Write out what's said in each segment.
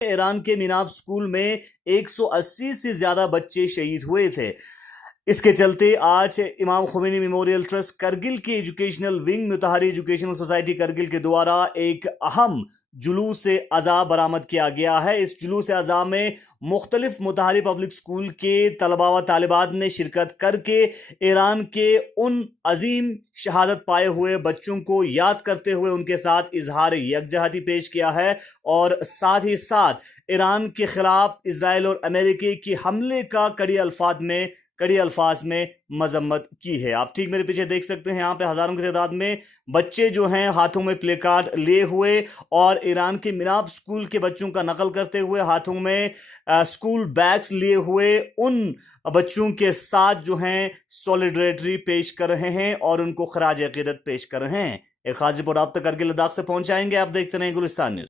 Iran के मिनाब school में 180 से ज्यादा बच्चे शहीद हुए थे। इसके चलते आज इमाम खुमैनी मेमोरियल ट्रस्ट करगिल के educational wing Mutahari educational society Kargil के द्वारा एक अहम जुलूस अज़ा बरामद किया गया है। इस जुलूस अज़ा में मुख्तलिफ मुताहरी पब्लिक स्कूल के तलबा व तालिबात ने शिरकत करके ईरान के उन अजीम शहादत पाए हुए बच्चों को याद करते हुए उनके साथ इजहार यकजहती पेश किया है और साथ ही साथ ईरान के खिलाफ इसराइल और अमेरिकी के हमले का कड़ी अल्फाज में मजम्मत की है। आप ठीक मेरे पीछे देख सकते हैं, यहाँ पे हजारों की तादाद में बच्चे जो हैं हाथों में प्ले कार्ड लिए हुए और ईरान के मिनाब स्कूल के बच्चों का नकल करते हुए हाथों में स्कूल बैग्स लिए हुए उन बच्चों के साथ जो हैं सॉलिडरिटी पेश कर रहे हैं और उनको खराज अकीदत पेश कर रहे हैं। एक खास रिपोर्ट आप तक करगिल लद्दाख से पहुंचाएंगे। आप देखते रहें गुलिस्तान न्यूज।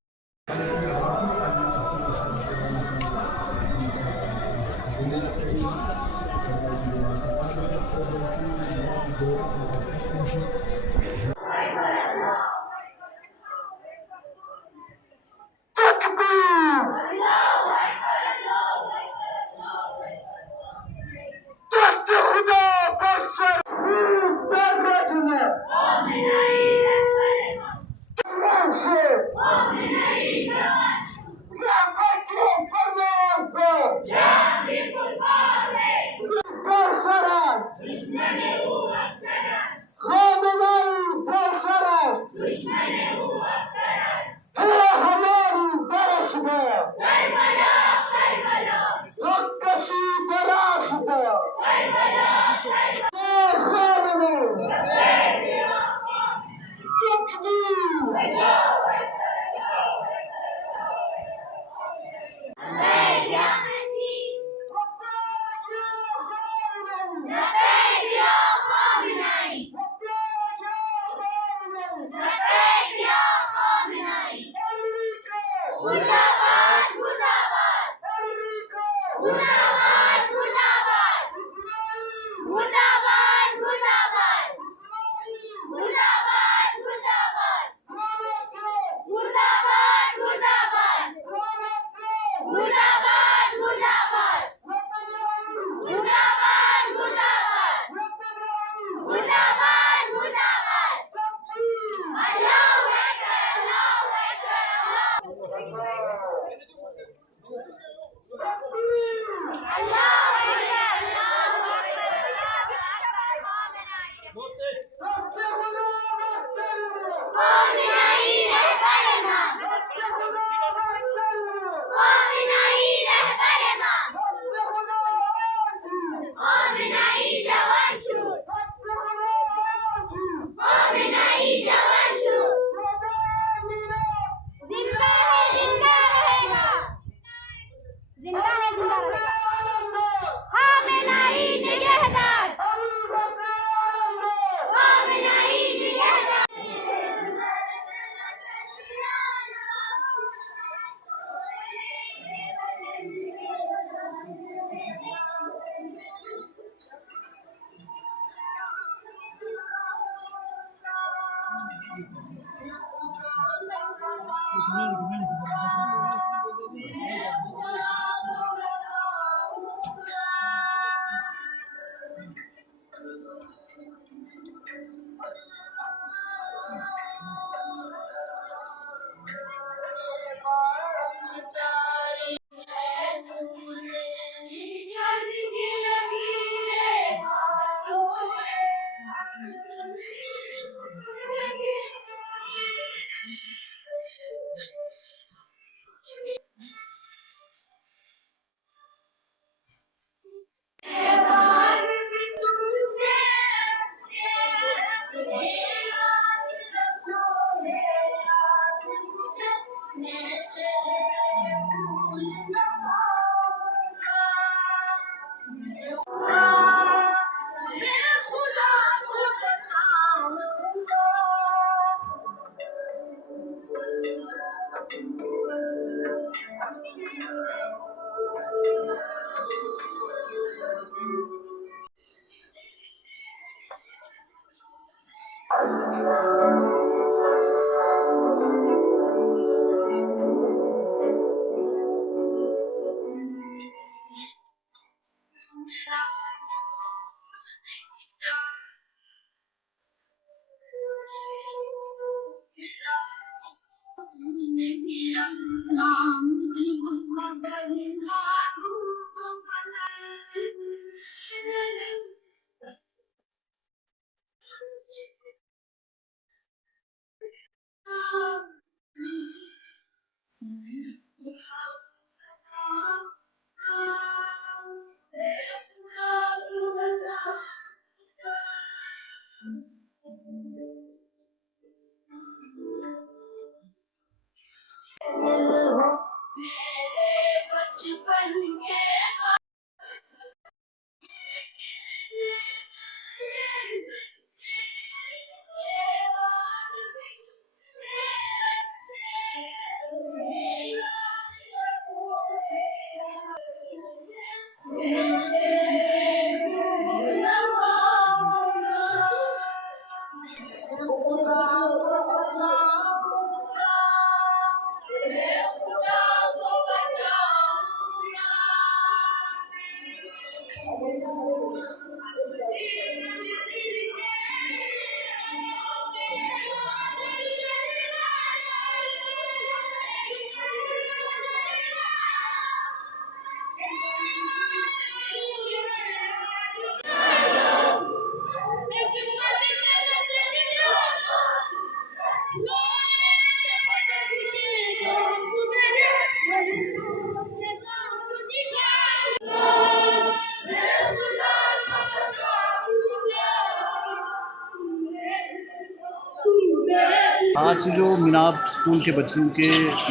आज जो मिनाब स्कूल के बच्चों के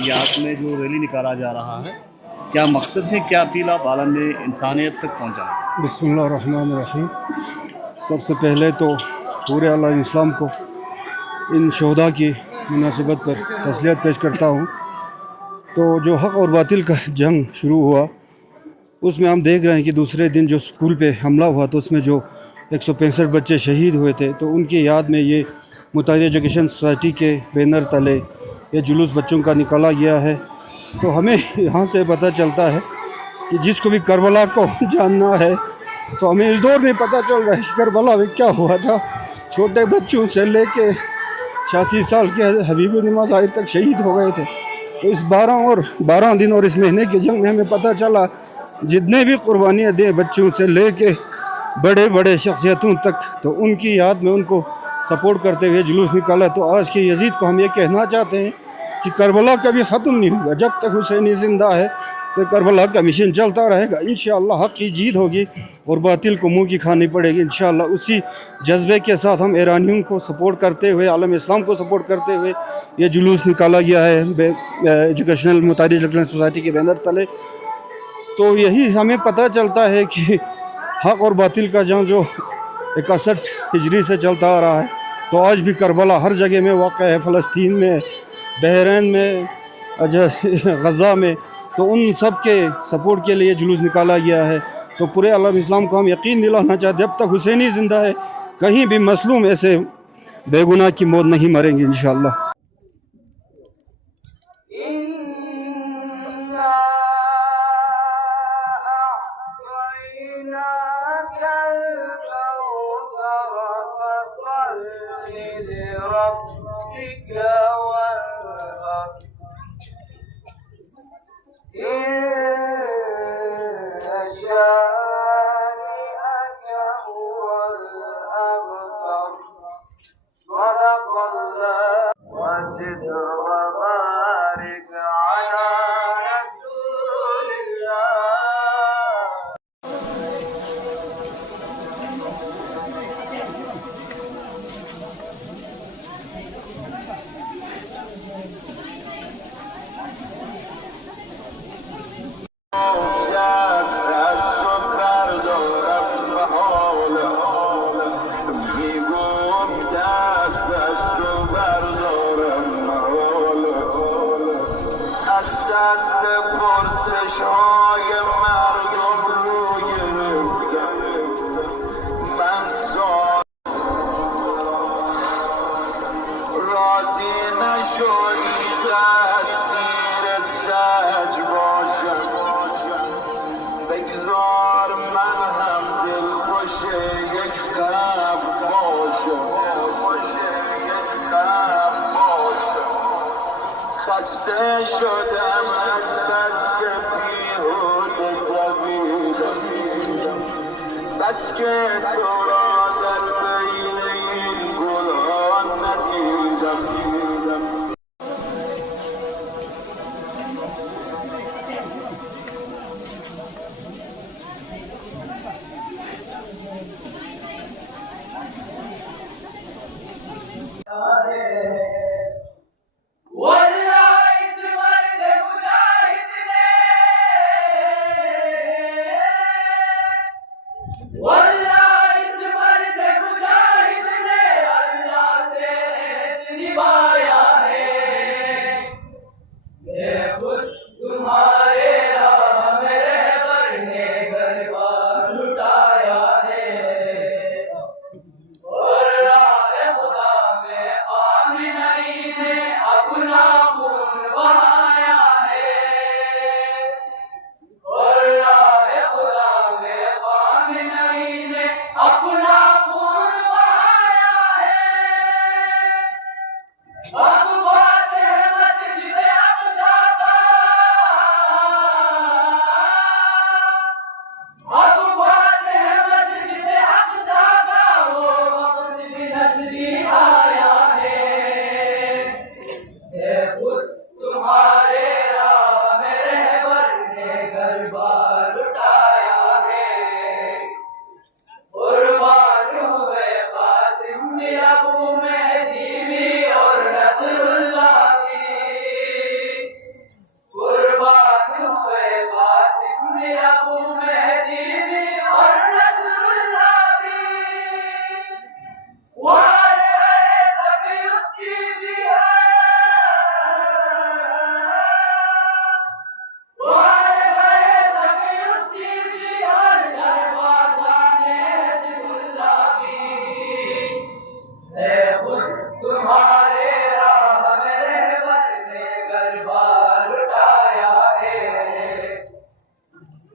याद में जो रैली निकाला जा रहा है, क्या मकसद है, क्या अपील आप आलम इंसानियत तक पहुंचाना चाहते हैं? बिस्मिल्लाहिर्रहमानिर्रहीम। सबसे पहले तो पूरे आलम इस्लाम को इन शहदा की मुनासिबत पर तस्लियत पेश करता हूँ। तो जो हक़ और बातिल का जंग शुरू हुआ, उसमें हम देख रहे हैं कि दूसरे दिन जो स्कूल पे हमला हुआ तो उसमें जो 165 बच्चे शहीद हुए थे, तो उनकी याद में ये मुताहिर एजुकेशन सोसाइटी के बैनर तले ये जुलूस बच्चों का निकाला गया है। तो हमें यहाँ से पता चलता है कि जिसको भी करबला को जानना है तो हमें इस दौर में पता चल रहा है कि करबला में क्या हुआ था। छोटे बच्चों से लेके 86 साल के हबीब नमाज आहिर तक शहीद हो गए थे। तो इस 12 दिन और इस महीने की जंग में हमें पता चला जितने भी कुर्बानियाँ दें बच्चों से लेके बड़े बड़े शख्सियतों तक, तो उनकी याद में उनको सपोर्ट करते हुए जुलूस निकाला। तो आज के यजीद को हम ये कहना चाहते हैं कि करबला कभी ख़त्म नहीं होगा। जब तक हुसैनी ज़िंदा है तो करबला का मिशन चलता रहेगा। इंशाअल्लाह हक़ की जीत होगी और बातिल को मुँह की खानी पड़ेगी इंशाअल्लाह। उसी जज्बे के साथ हम ईरानियों को सपोर्ट करते हुए, आलम इस्लाम को सपोर्ट करते हुए ये जुलूस निकाला गया है एजुकेशनल मुताहिर एजुकेशनल सोसाइटी के बैनर तले। तो यही हमें पता चलता है कि हक़ और बातिल का जंग जो 61 हिजरी से चलता आ रहा है, तो आज भी करबला हर जगह में वाक़ है, फ़लस्तीन में, बहरीन में, गज़ा में। तो उन सब के सपोर्ट के लिए जुलूस निकाला गया है। तो पूरे आलम इस्लाम को हम यकीन दिलाना चाहते हैं जब तक हुसैनी ज़िंदा है कहीं भी मसलूम ऐसे बेगुनाह की मौत नहीं मरेंगे इंशाअल्लाह।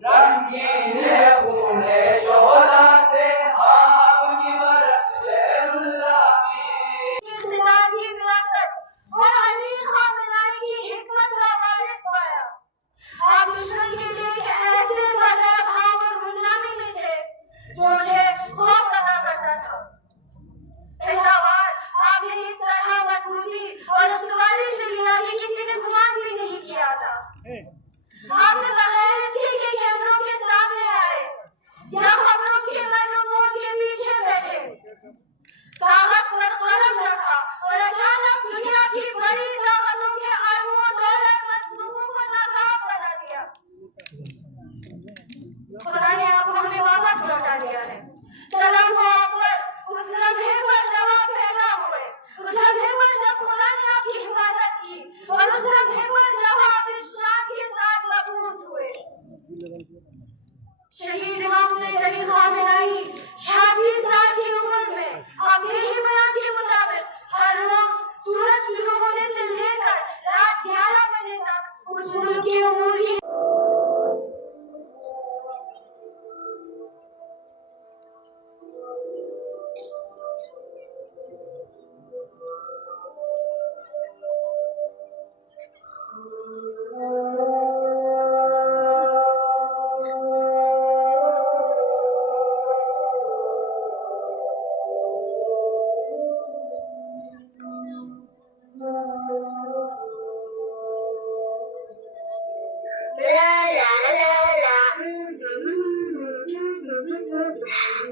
रंगीन है खून शोहदा से आपकी बरस शेरुल्लाह की। इस्लामी विरासत और अली खामनाई की हिकमत का वारिस पाया। आप दुश्मन के लिए एक ऐसे बदर खाम और गुलामी में थे जो मुझे खौफ लगा करता था। पहला बार आपने इस तरह मजबूती और उस्तवारी से लिया कि किसी ने गुमान भी नहीं किया था। आपने बगैर इसके कि कैमरों के सामने आए या खबरों के माइक्रोफोन के पीछे बैठे कागज पर कलम रखा और अचानक दुनिया की बड़ी ताकतों के अरबों डॉलर मंसूबों को नाकाम बना दिया। खुदा ने आपको हमें वापस लौटा दिया है। सलाम हो आप पर उस लम्हे पर जब आप पैदा हुए, उस लम्हे पर जब खुदा ने आपकी हिफाजत की और उस लम्हे पर जब आप इस शान के साथ मबूस हुए। शहीद इमाम अली खामेनी 36 साल की उम्र में अपने ही बयान के मुताबिक हर रोज सूरज शुरू होने से लेकर रात 11 बजे तक उस मुल्क की उम्र की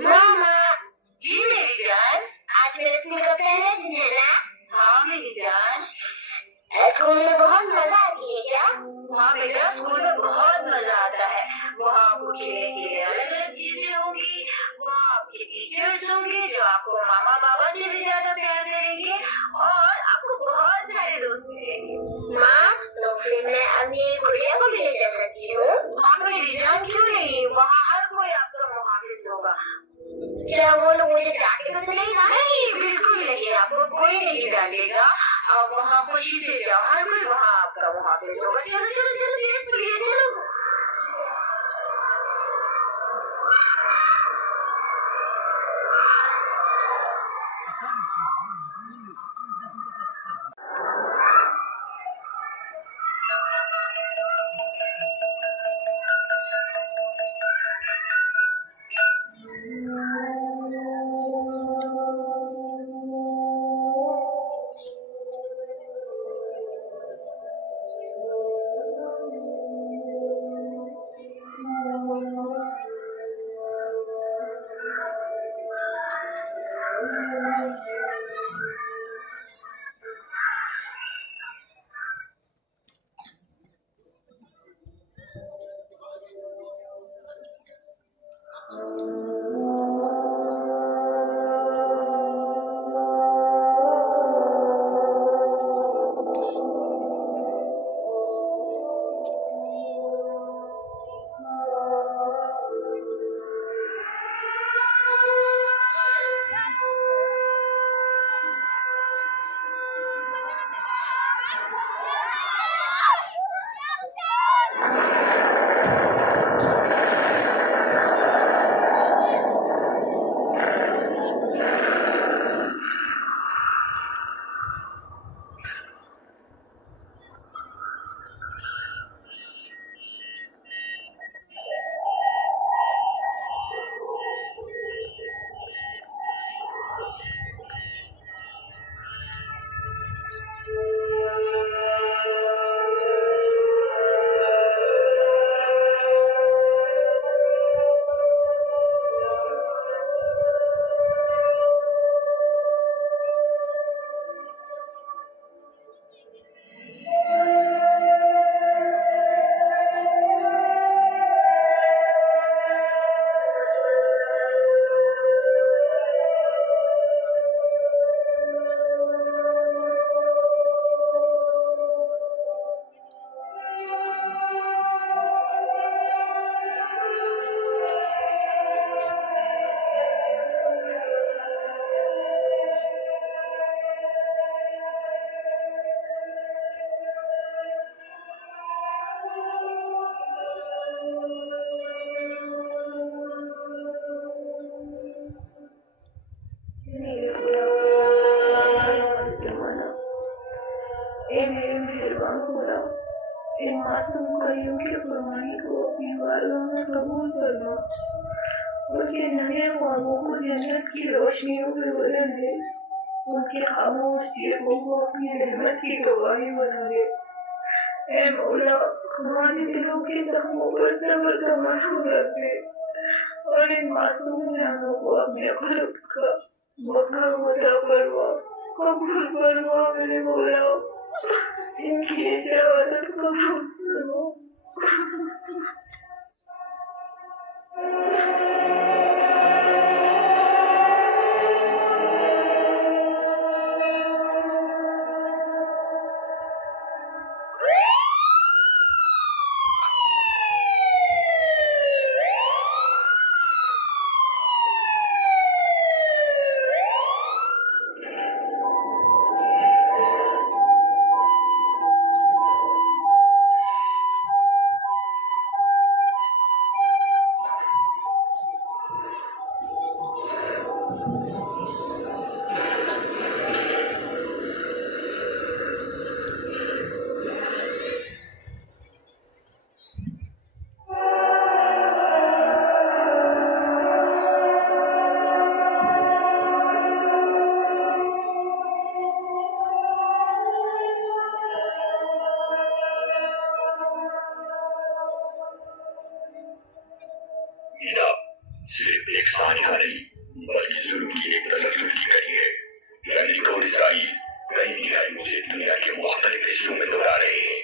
मामा जी मेरी जान, आज मेरे स्कूल का पहला दिन है ना? हाँ मेरी जान। स्कूल में बहुत मजा आती है क्या? हाँ बेटा, स्कूल में बहुत मजा आता है। वहाँ आपको खेलने के लिए अलग अलग चीजें होंगी, वहाँ आपके टीचर्स होंगे जो आपको मामा बाबा से भी ज्यादा प्यार करेंगे और आपको बहुत सारे दोस्त मिलेंगे। माँ, तो फिर मैं अपनी गुड़िया को भी ले जा सकती हूँ? हाँ मेरी जान, क्यों नहीं, वहाँ हर कोई आपका मुहाफिज होगा। क्या वो लोग मुझे डांटे तो चलेगा? नहीं बिल्कुल नहीं, आपको कोई नहीं डांटेगा। आप वहाँ खुशी से जाओ, हर कोई वहाँ आपका मुहाफिज होगा। चलो चलो चलो धीरे चलो। मासूम कलियों की कुर्बानी को अपनी बारगाह में कबूल फरमा। उनके नन्हे ख्वाबों को जन्नत की रोशनियों में बदल दे। उनके खामोश चेहरों को अपनी रहमत की गवाही बना दे। ऐ मौला, हमारे दिलों के जख्मों पर सब्र का मरहम रख दे और इन मासूम जानों को अपने क़ल्ब का मक़ाम अता फरमा। कबूल फरमा मेरे मौला, इनकी शहादत कबूल फरमा। मीरा सिर्फ एक सानिया नहीं बल्कि जुल्म की एक तसलसल की कड़ी है। अमेरिका और इसराइल कई दिहाइयों से दुनिया के मुख्तलिफ हिस्सों में दोहरा रहे हैं।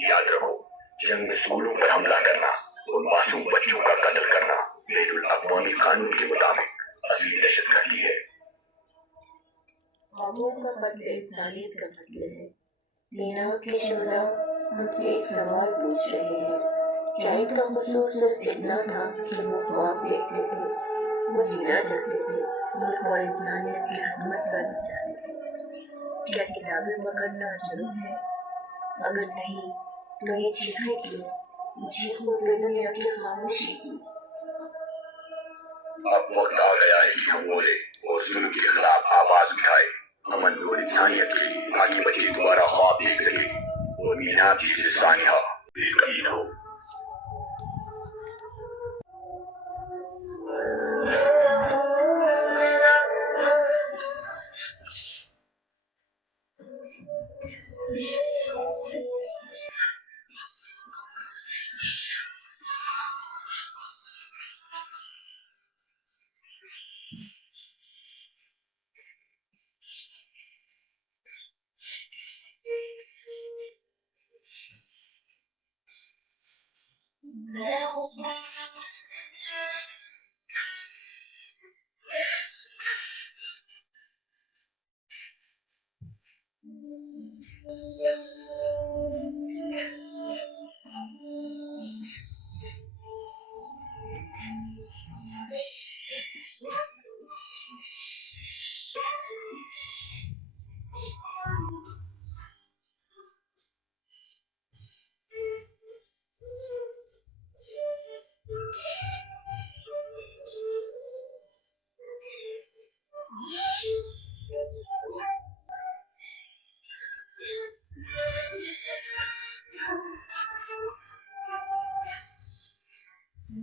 याद रखो, जंग में स्कूलों पर हमला करना और मासूम बच्चों का कत्ल करना बैनुल अक़वामी कानून के मुताबिक असली दहशतगर्दी है। ख्वाबों का कत्ल इंसानियत का कत्ल है। सेनाओं के शोधा मुझसे एक सवाल पूछ रहे हैं। क्या इनका मतलब सिर्फ इतना था कि वो ख्वाब देखते थे, वो जीना चाहते थे, मुल्क और इंसानियत की खिदमत करना चाहते थे? क्या किताबें पकड़ना जुर्म है? अगर नहीं तो ये चीखें क्यों? चीखों पे दुनिया की खामोशी की। अब वक्त आ गया है कि हम बोले और जुल्म के खिलाफ आवाज उठाए, अमन और इंसानियत के लिए, ताकि बच्चे दोबारा ख्वाब देख सके और मीनाब जैसे सानिया बेयकीन हो।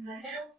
मैडम